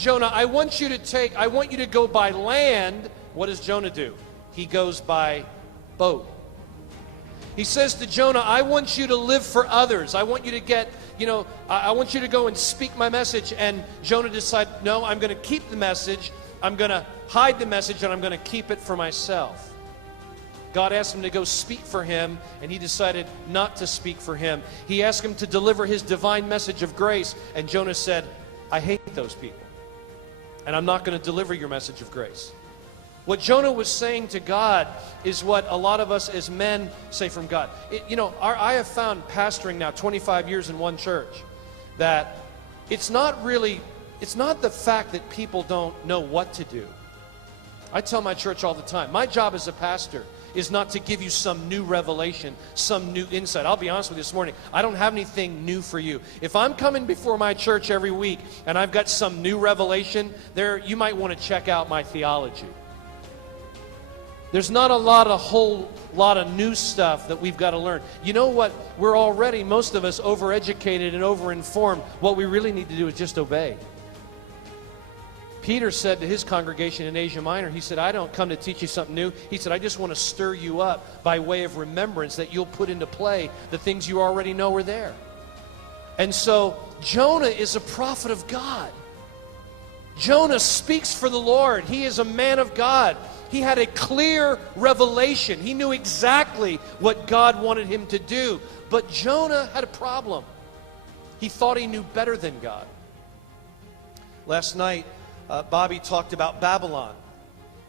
Jonah, I want you to go by land. What does Jonah do? He goes by boat. He says to Jonah, I want you to live for others. I want you to get, I want you to go and speak my message. And Jonah decided, no, I'm going to keep the message. I'm going to hide the message, and I'm going to keep it for myself. God asked him to go speak for him, and he decided not to speak for him. He asked him to deliver his divine message of grace, and Jonah said, I hate those people, and I'm not going to deliver your message of grace. What Jonah was saying to God is what a lot of us as men say from God. I have found pastoring now 25 years in one church that it's not the fact that people don't know what to do. I tell my church all the time, my job as a pastor is not to give you some new revelation, some new insight. I'll be honest with you this morning, I don't have anything new for you. If I'm coming before my church every week and I've got some new revelation, you might want to check out my theology. There's not a whole lot of new stuff that we've got to learn. You know what? We're already, most of us, overeducated and overinformed. What we really need to do is just obey. Peter said to his congregation in Asia Minor, he said, I don't come to teach you something new. He said, I just want to stir you up by way of remembrance that you'll put into play the things you already know are there. And so Jonah is a prophet of God. Jonah speaks for the Lord. He is a man of God. He had a clear revelation. He knew exactly what God wanted him to do. But Jonah had a problem. He thought he knew better than God. Last night, Bobby talked about Babylon.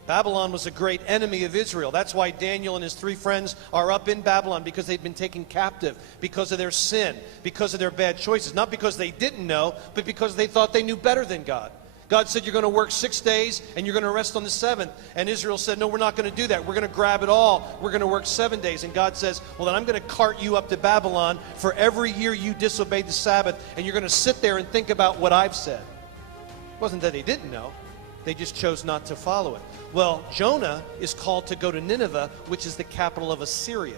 Babylon was a great enemy of Israel. That's why Daniel and his 3 friends are up in Babylon, because they'd been taken captive because of their sin, because of their bad choices. Not because they didn't know, but because they thought they knew better than God. God said, you're going to work 6 days and you're going to rest on the 7th. And Israel said, no, we're not going to do that. We're going to grab it all. We're going to work 7 days. And God says, well, then I'm going to cart you up to Babylon for every year you disobeyed the Sabbath. And you're going to sit there and think about what I've said. It wasn't that they didn't know. They just chose not to follow it. Well, Jonah is called to go to Nineveh, which is the capital of Assyria.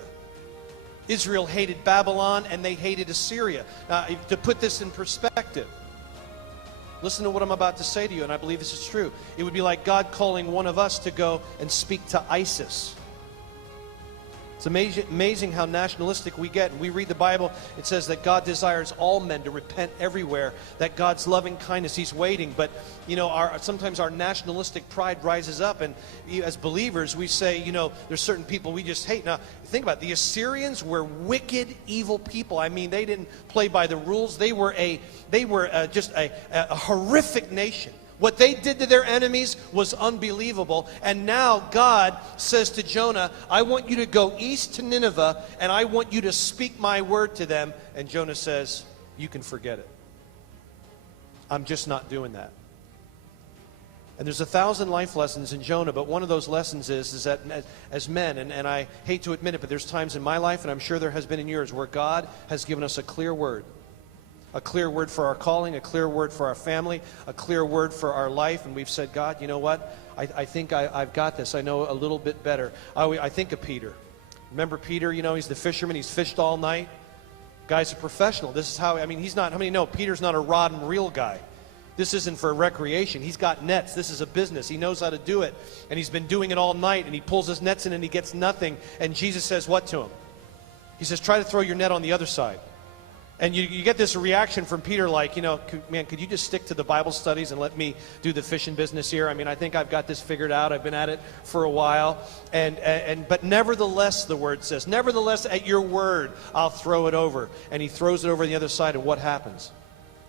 Israel hated Babylon and they hated Assyria. Now, to put this in perspective, listen to what I'm about to say to you, and I believe this is true. It would be like God calling one of us to go and speak to ISIS. It's amazing how nationalistic we get. We read the Bible, it says that God desires all men to repent everywhere, that God's loving kindness, He's waiting. But, sometimes our nationalistic pride rises up, and as believers, we say, there's certain people we just hate. Now, think about it. The Assyrians were wicked, evil people. I mean, they didn't play by the rules. They were just a horrific nation. What they did to their enemies was unbelievable. And now God says to Jonah, I want you to go east to Nineveh, and I want you to speak my word to them. And Jonah says, you can forget it. I'm just not doing that. And there's 1,000 life lessons in Jonah, but one of those lessons is that as men, and I hate to admit it, but there's times in my life, and I'm sure there has been in yours, where God has given us a clear word. A clear word for our calling, a clear word for our family, a clear word for our life. And we've said, God, you know what? I think I've got this. I know a little bit better. I think of Peter. Remember Peter? He's the fisherman. He's fished all night. Guy's a professional. This is how many know Peter's not a rod and reel guy? This isn't for recreation. He's got nets. This is a business. He knows how to do it. And he's been doing it all night. And he pulls his nets in and he gets nothing. And Jesus says what to him? He says, try to throw your net on the other side. And you get this reaction from Peter like, man, could you just stick to the Bible studies and let me do the fishing business here? I mean, I think I've got this figured out. I've been at it for a while. But nevertheless, the word says, nevertheless, at your word, I'll throw it over. And he throws it over the other side, and what happens?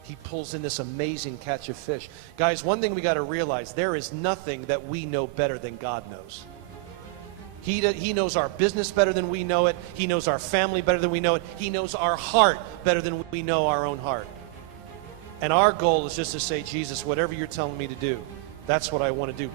He pulls in this amazing catch of fish. Guys, one thing we got to realize, there is nothing that we know better than God knows. He knows our business better than we know it. He knows our family better than we know it. He knows our heart better than we know our own heart. And our goal is just to say, Jesus, whatever you're telling me to do, that's what I want to do.